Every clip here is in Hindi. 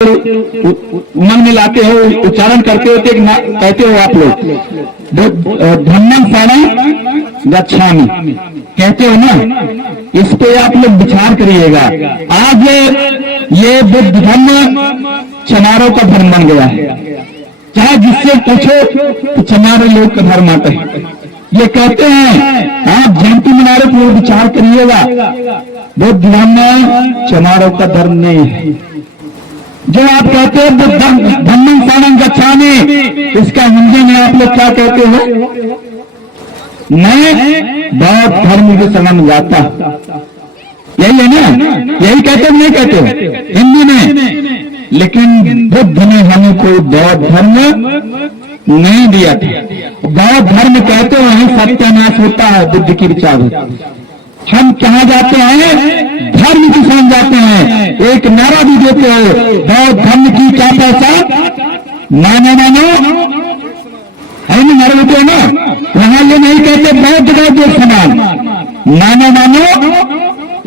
मन में लाते हो, उच्चारण करते हो, कहते हो आप लोग धम्मं शरणं गच्छामि कहते हो ना। इस पे आप लोग विचार करिएगा। आज ये बुद्ध धर्म चमारों का धर्म बन गया है। चाहे जिससे पूछो तो चमारे लोग का धर्म आता है। ये कहते हैं आप जयंती मना रहे तो विचार करिएगा, बुद्ध धर्म चमारों का धर्म नहीं है। जो आप कहते हैं धम्मं शरणं गच्छामि, इसका हिंदी में आप लोग क्या कहते हो? मैं बौद्ध धर्म की शरण में जाता। यही है ना, यही कहते नहीं कहते हिंदी में। लेकिन बुद्ध ने हमें कोई बौद्ध धर्म नहीं दिया था। बौद्ध धर्म कहते हैं सत्यानाश होता है, बुद्ध की विचार होता है। हम कहाँ जाते हैं? धर्म की शरण जाते हैं। एक नारा भी देते हो, बौद्ध धर्म की क्या पहचान? मानो मानो है ना, नारा देते हो ना। वहां ये नहीं कहते बौद्ध बौद्ध एक समान, मानो मानो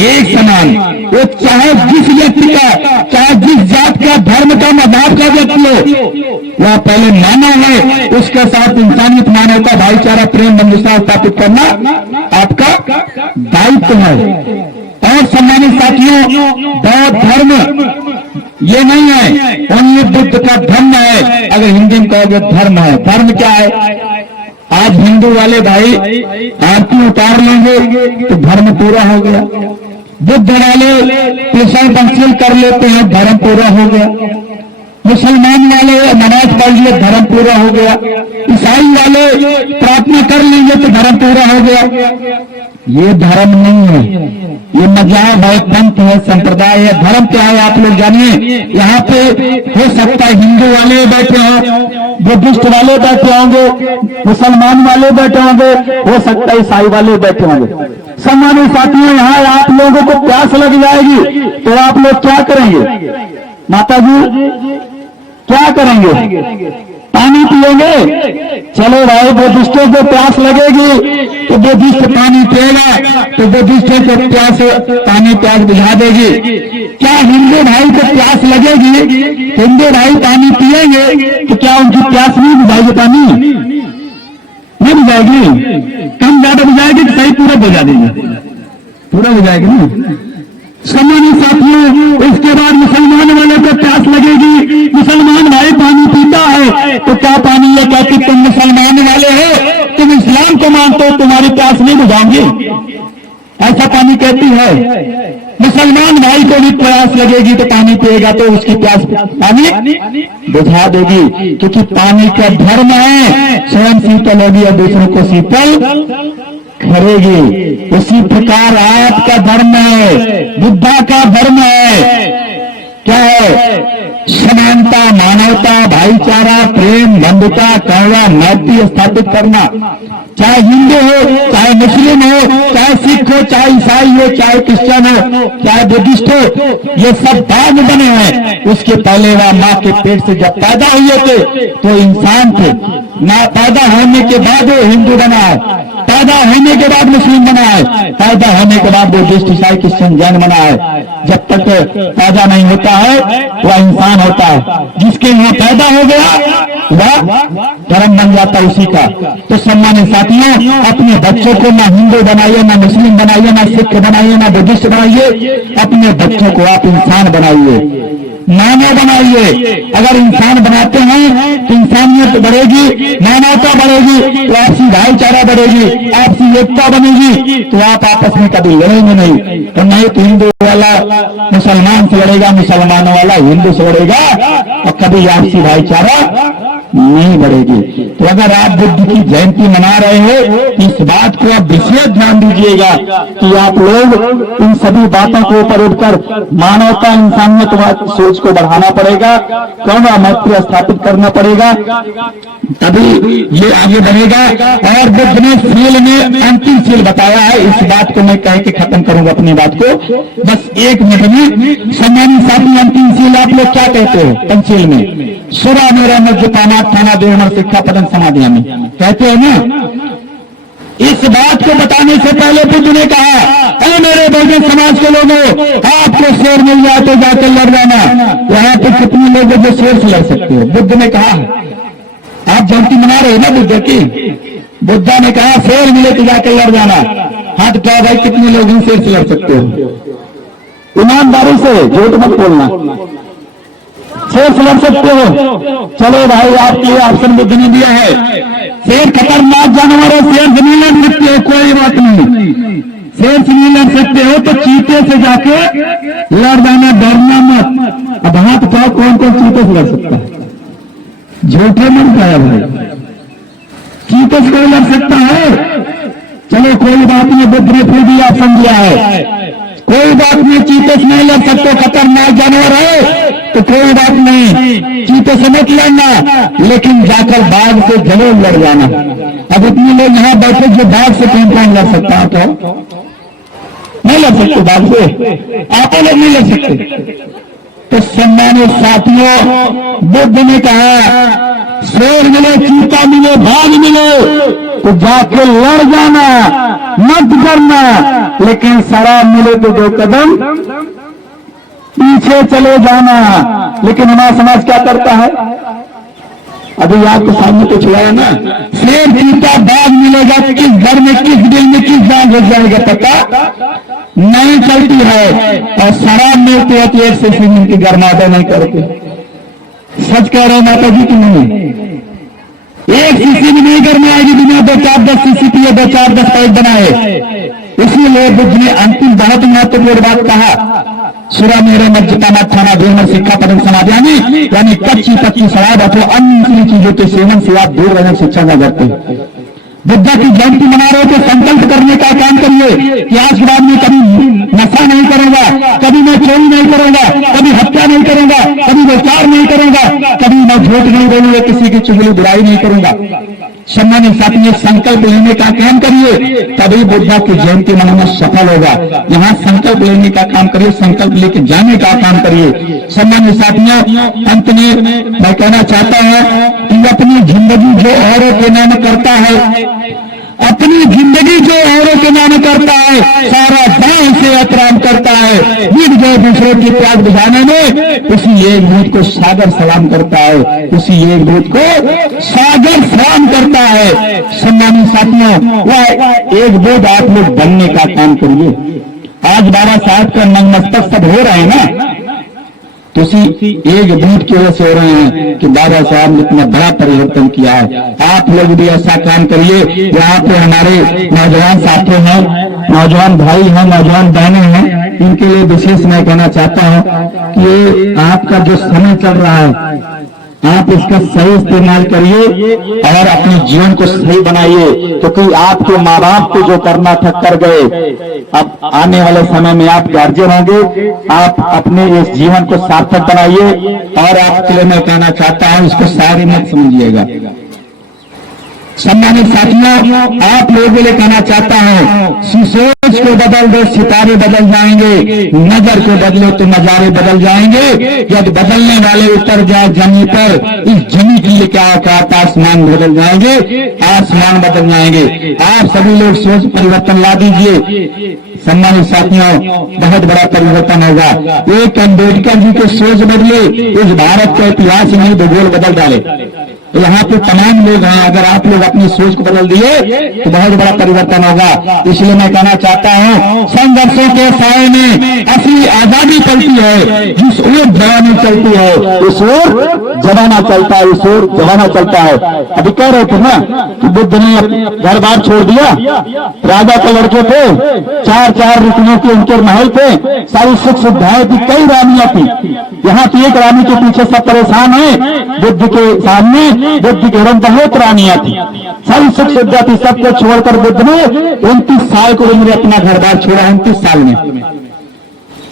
एक समान। वो चाहे जिस व्यक्ति का, चाहे जिस जात का, धर्म का, मजहब का व्यक्ति हो, वह पहले मानव है। उसके साथ इंसानियत, मानवता, भाईचारा, प्रेम, बंधुता स्थापित करना आपका दायित्व है। और सम्मानित साथियों, बौद्ध धर्म ये नहीं है, ओनली बुद्ध का धर्म है। अगर हिंदी में कहोगे धर्म है, धर्म क्या है? आज हिंदू वाले भाई आरती उतार लेंगे तो धर्म पूरा हो गया। बुद्ध वाले कृष्ण पंचशील कर लेते हैं, धर्म पूरा हो गया। मुसलमान वाले नमाज पढ़ लिए, धर्म पूरा हो गया। ईसाई वाले प्रार्थना कर लेंगे तो धर्म पूरा हो गया। ये धर्म नहीं है, ये मजहब है, पंथ है, संप्रदाय है। धर्म क्या है आप लोग जानिए। यहाँ पे हो सकता है हिंदू वाले बैठे हों, बुद्धिस्ट वाले बैठे होंगे, मुसलमान वाले बैठे होंगे, हो सकता है ईसाई वाले बैठे होंगे। सम्मानित साथियों, यहाँ आप लोगों को प्यास लग जाएगी तो आप लोग क्या करेंगे? माता जी क्या करेंगे? पानी पिएंगे? चलो भाई, बुद्धिस्टों को प्यास लगेगी तो बुद्धिस्ट पानी पिएगा, तो बुद्धिस्टों को प्यास बुझा देगी। क्या हिंदू भाई को प्यास लगेगी? हिंदू भाई पानी पिएंगे तो क्या उनकी प्यास नहीं बुझाएगी? पानी नहीं बुझाएगी, कम ज्यादा बुझाएगी तो सही पूरा बुझा देगी, पूरा बुझाएगी ना। सम्मानित साथियों, इसके बाद मुसलमान वाले को प्यास लगेगी। मुसलमान भाई पानी पीता है तो क्या पानी ये कहती तुम मुसलमान वाले हो, तुम इस्लाम को मानते हो, तुम्हारी प्यास नहीं बुझाऊंगी, ऐसा पानी कहती है। मुसलमान भाई को भी प्यास लगेगी तो पानी पिएगा तो उसकी प्यास पानी बुझा देगी, क्योंकि पानी का धर्म है स्वयं शीतल होगी और दूसरों को शीतल करेगी। उसी प्रकार आपका धर्म है, बुद्धा का धर्म है। क्या है? समानता, मानवता, भाईचारा, प्रेम, बंधुता, करुणा, मैत्री स्थापित करना। चाहे हिंदू हो, चाहे मुस्लिम हो, चाहे सिख हो, चाहे ईसाई हो, चाहे क्रिश्चियन हो, चाहे बुद्धिस्ट हो, ये सब बाद में बने हैं। उसके पहले वह माँ के पेट से जब पैदा हुए थे तो इंसान थे। ना पैदा होने के बाद वो हिंदू बना है, पैदा होने के बाद मुस्लिम बना है, पैदा होने के बाद बुद्धिस्ट, ईसाई, क्रिश्चियन, जैन बना है। जब तक पैदा नहीं होता है वह इंसान होता है। जिसके यहाँ पैदा हो गया वह धर्म बन जाता है उसी का। तो सम्मानित साथियों, अपने बच्चों को ना हिंदू बनाइए, ना मुस्लिम बनाइए, ना सिख बनाइए, ना बुद्धिस्ट बनाइए। अपने बच्चों को आप इंसान बनाइए, मानव बनाइए। अगर इंसान बनाते हैं तो इंसानियत बढ़ेगी, मानवता बढ़ेगी, तो आपसी भाईचारा बढ़ेगी, आपसी एकता बनेगी, तो आप आपस में कभी लड़ेंगे नहीं। तो नहीं तो हिंदू वाला मुसलमान से लड़ेगा, मुसलमान वाला हिंदू से लड़ेगा, और कभी आपसी भाईचारा नहीं बढ़ेगी। तो अगर आप बुद्ध की जयंती मना रहे हो, इस बात को आप विशेष ध्यान दीजिएगा कि आप लोग इन सभी बातों को ऊपर उठकर मानवता, इंसानियत सोच को बढ़ाना पड़ेगा, करुणा, मैत्री स्थापित करना पड़ेगा, तभी ये आगे बढ़ेगा। और बुद्ध ने सील में अंतिम सील बताया है। इस बात को मैं कह के खत्म करूंगा अपनी बात को बस 1 मिनट में। सम्मानित साथी, अंतिम सील आप लोग क्या कहते हो? पंचशील में सुरा मेरा मज्जपाना थाना देवना शिक्षा पदन समाधिया में कहते हैं ना। इस बात को बताने से पहले बुद्ध ने कहा, अरे मेरे बहुजन समाज के लोगों, आपको शेर मिल जाए तो जाकर लड़ जाना। यहाँ पे कितने लोग जो शेर से लड़ सकते हो। बुद्ध ने कहा है, आप जयंती मना रहे हो ना बुद्ध की, बुद्धा ने कहा शेर मिले तो जाकर लड़ जाना। हाथ उठाओ भाई, कितने लोग इन शेर से लड़ सकते हो? ईमानदारी से, झूठ मत बोलना। शेर से लड़ सकते हो? चलो भाई, आपके लिए ऑप्शन बुद्ध ने दिया है। शेर खतरनाक जानवर है, शेर से नहीं लड़ सकते हो, कोई बात नहीं। शेर से नहीं लड़ सकते हो तो चीते से जाके लड़ जाना, डरना मत। अब हाथ उठाओ, कौन कौन चीते से लड़ सकता है? झूठे मत खाया भाई, चीते से कोई लड़ सकता है? चलो कोई बात नहीं, बुद्ध ने फिर भी ऑप्शन दिया है, कोई बात नहीं, चीते से नहीं लड़ सकते, खतरनाक जानवर है तो कोई बात नहीं, चीते से मत लड़ना, लेकिन जाकर बाघ से जरूर लड़ जाना। अब इतने लोग यहाँ बैठे जो बाघ से कौन लड़ सकता है? तो नहीं लड़ सकते बाघ से, आप लोग नहीं लड़ सकते। तो सम्मानित साथियों, बुद्ध ने कहा शेर मिले, चीता मिले, बाघ मिले तो जाके लड़ जाना, मत करना, लेकिन शराब मिले तो 2 कदम पीछे चले जाना। लेकिन हमारा समाज क्या करता है? अभी आपके सामने तो छुआ है ना, शेर चीता बाघ मिलेगा, किस घर में, किस दिल में, किस जान घुस जाएगा पता नहीं चलती है। और शराब मिलती है तो 1 सीसी की गरमाता नहीं करते। सच कह रहे माता जी कि नहीं? 1 सीसी भी नहीं करना आएगी दुनिया, 2-4-10 सीसी पिए, 2-4-10 पैक बनाए। इसीलिए बुद्ध ने अंतिम बहुत महत्वपूर्ण बात कहा, सुरा मेरे मज्जिता मत खाना, देह में शिक्षा पदम समाधानी, यानी कच्ची पक्की शराब अथवा अन्य चीजों के सेवन से आप दूर रहने की शिक्षा न करते। बुद्धा की जयंती मना रहे थे, संकल्प करने का काम करिए कि आज के बाद में कभी नशा नहीं करूंगा, कभी मैं चोरी नहीं करूंगा, कभी हत्या नहीं करूंगा, कभी व्यभिचार नहीं करूंगा, कभी मैं झूठ नहीं बोलूंगा, किसी की चुगली बुराई नहीं करूंगा। सम्मानित साथियों, संकल्प लेने का काम करिए, तभी बुद्धा की जयंती मनाना सफल होगा। यहाँ संकल्प लेने का काम करिए, संकल्प लेके जाने का काम करिए। सम्मानित साथियों, अंत में मैं कहना चाहता हूँ कि अपनी जिंदगी जो औरों के नाम करता है, अपनी जिंदगी जो औरों के नाम करता है, सारा दान से एहतराम करता है, मिट गए दूसरों की प्यास बुझाने में, उसी एक दूध को सागर सलाम करता है, उसी एक दूध को सागर सलाम करता है। सम्मानित साथियों, वह एक दूध आप लोग बनने का काम करिए। आज बाबा साहब का नतमस्तक सब हो रहे हैं ना, तो उसी एक दूध की वजह से हो रहे हैं कि बाबा साहब ने इतना बड़ा परिवर्तन किया है। आप लोग भी ऐसा काम करिए। यहाँ पे हमारे नौजवान साथी हैं, नौजवान भाई हैं, नौजवान बहनें हैं, इनके लिए विशेष मैं कहना चाहता हूँ कि ये आपका जो समय चल रहा है, आप इसका सही इस्तेमाल करिए और अपने जीवन को सही बनाइए, क्योंकि आपके माँ बाप को जो करना था कर गए। अब आने वाले समय में आप गार्जियन होंगे, आप अपने इस जीवन को सार्थक बनाइए। और आपके लिए मैं कहना चाहता हूं, इसको सारी मत समझिएगा। सम्मानित साथियों, आप लोगों के लिए कहना चाहता हूं, सोच को बदल दो, सितारे बदल जाएंगे, नजर को बदलो तो नजारे बदल जाएंगे। यदि बदलने वाले उतर जाए जमीन पर, इस जमीन के लिए क्या औकात, आसमान बदल जाएंगे, आसमान बदल जाएंगे। आप सभी लोग सोच परिवर्तन ला दीजिए। सम्मानित साथियों, बहुत बड़ा परिवर्तन होगा। एक अम्बेडकर जी के सोच बदले, इस भारत का इतिहास नहीं भूगोल बदल डाले। यहाँ पे तमाम लोग हैं, अगर आप लोग अपनी सोच को बदल दिए तो बहुत बड़ा परिवर्तन होगा। इसलिए मैं कहना चाहता हूँ, संघर्षों के साए में असली आजादी चलती है, जिस ओर जमाना चलती है उस ओर जमाना चलता है, उस ओर जमाना चलता है। अभी कह रहे थे ना कि बुद्ध ने घर बार छोड़ दिया, राजा के लड़के थे, 4-4 ऋषियों के उनके महल थे, सारी सुख सुविधाएं थी, कई रानियां थी। यहाँ की एक रानी के पीछे सब परेशान है, बुद्ध के सामने बुद्ध के रंग बहुत रानियां थी, सारी सुख सुविधा थी, सबको छोड़कर बुद्ध ने 29 साल को उन्होंने अपना घर बार छोड़ा। 29 साल में,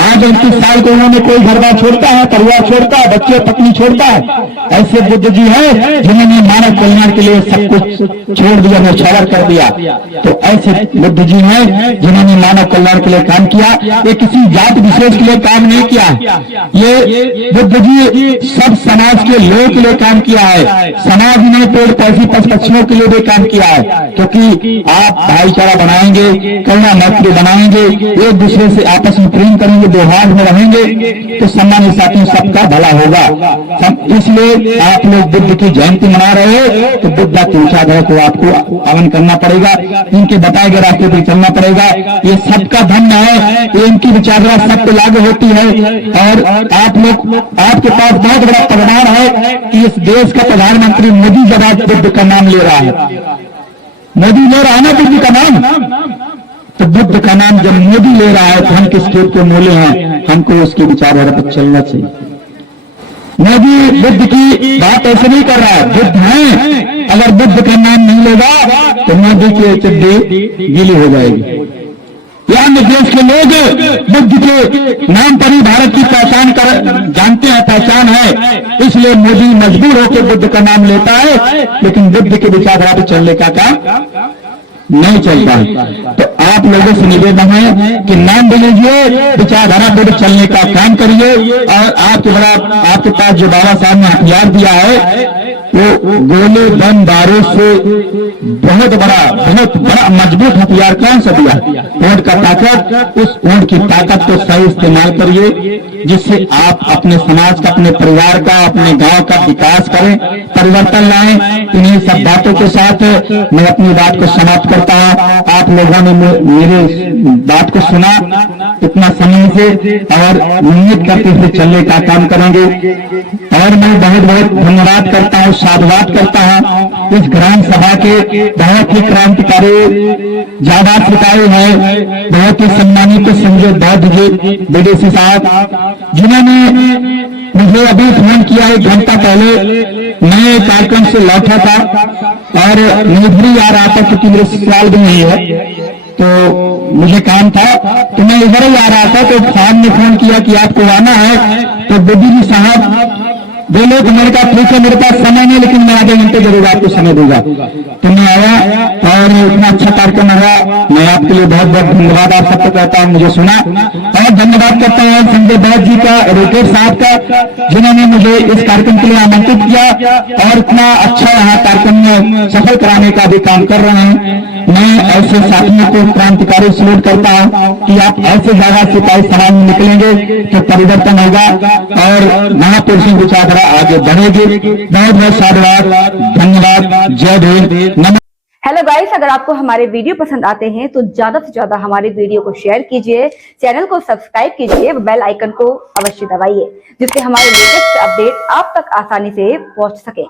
आज 29 साल को उन्होंने कोई घर बार छोड़ता है, परिवार छोड़ता है, बच्चे पत्नी छोड़ता है। ऐसे बुद्ध जी हैं जिन्होंने मानव कल्याण के लिए सब कुछ छोड़ दिया, न्यौछावर कर दिया। तो ऐसे बुद्ध जी हैं जिन्होंने मानव कल्याण के लिए काम किया, ये किसी जात विशेष के लिए काम नहीं किया। ये बुद्ध जी सब समाज के लोगों के लिए काम किया है, समाज में पेड़ पौधे पशु पक्षियों के लिए भी काम किया है। क्योंकि आप भाईचारा बनाएंगे, करुणा मैत्री बनाएंगे, एक दूसरे से आपस में प्रेम करेंगे, व्यवहार में रहेंगे तो सम्मानित साथियों सबका भला होगा। इसलिए आप लोग बुद्ध की जयंती मना रहे हो तो बुद्ध की विचारधारा को आपको पालन करना पड़ेगा, इनके बताए गए रास्ते पर चलना पड़ेगा। ये सबका धर्म है, ये इनकी विचारधारा सब पे लागू होती है। और आप लोग, आपके पास बहुत बड़ा प्रमाण है कि इस देश का प्रधानमंत्री मोदी जब आज बुद्ध का नाम ले रहा है, मोदी ले रहा है ना बुद्ध का नाम, तो बुद्ध का नाम जब मोदी ले रहा है तो हम किस खेत के मोले हैं, हमको उसकी विचारधारा पर चलना चाहिए। मोदी बुद्ध की बात ऐसे नहीं कर रहा है, बुद्ध है, अगर बुद्ध का नाम नहीं लेगा तो मोदी की चड्डी गीली हो जाएगी। यहाँ देश के लोग बुद्ध के नाम पर ही भारत की पहचान कर जानते हैं, पहचान है, इसलिए मोदी मजबूर होकर बुद्ध का नाम लेता है, लेकिन बुद्ध के विचारधारा पर चलने का काम नहीं चलता है। तो आप लोगों से निवेदन है कि नाम भी लीजिए, विचारधारा पर चलने का काम करिए। और आपके पास जो बाबा साहब ने हथियार दिया है वो गोले बम बारूद से बहुत बड़ा मजबूत हथियार कौन सा दिया? वोट का ताकत। उस वोट की ताकत को सही इस्तेमाल करिए, जिससे आप अपने समाज का, अपने परिवार का, अपने गांव का विकास करें, परिवर्तन लाएं। इन्हीं सब बातों के साथ मैं अपनी बात को समाप्त करता हूं। आप लोगों ने मेरे बात को सुना इतना समय से और उम्मीद करते हुए चलने का काम करेंगे। और मैं बहुत बहुत धन्यवाद करता हूं, साधुवाद करता हूं इस ग्राम सभा के बहुत ही क्रांतिकारी ज्यादा सिपाही है, बहुत ही सम्मानित संजय बौद्ध जी विदेशी साहब, जिन्होंने मुझे अभी फोन किया 1 घंटा पहले। मैं कार्यक्रम से लौटा था और निर्भरी आ रहा था क्योंकि मेरे ससुराल भी नहीं है, तो मुझे काम था, तो मैं इधर ही आ रहा था। तो साहब ने फोन किया कि आपको आना है, तो बुद्धि जी साहब बोले तो मैंने कहा ठीक है, मेरे पास समय नहीं, लेकिन मैं आधे घंटे जरूर आपको समय दूंगा। तो मैं आया और इतना अच्छा कार्यक्रम रहा। मैं आपके लिए बहुत बहुत धन्यवाद आप सबको कहता हूँ, मुझे सुना। और धन्यवाद करता हूँ संजय बौद्ध जी का, एडवोकेट साहब का, जिन्होंने मुझे इस कार्यक्रम के लिए आमंत्रित किया और इतना अच्छा यहाँ कार्यक्रम में सफल कराने का भी काम कर रहे हैं। मैं ऐसे साथियों को क्रांतिकारी सलूट करता हूँ कि आप ऐसे ज्यादा सिपाही समाज में निकलेंगे तो परिवर्तन होगा और महापुरुषों की विचारधारा आगे बढ़ेगी। बहुत बहुत साधुवाद, धन्यवाद, जय भीम। हेलो गाइस, अगर आपको हमारे वीडियो पसंद आते हैं तो ज्यादा से ज्यादा हमारे वीडियो को शेयर कीजिए, चैनल को सब्सक्राइब कीजिए, बेल आइकन को अवश्य दबाइए, जिससे हमारे लेटेस्ट अपडेट आप तक आसानी से पहुंच सके।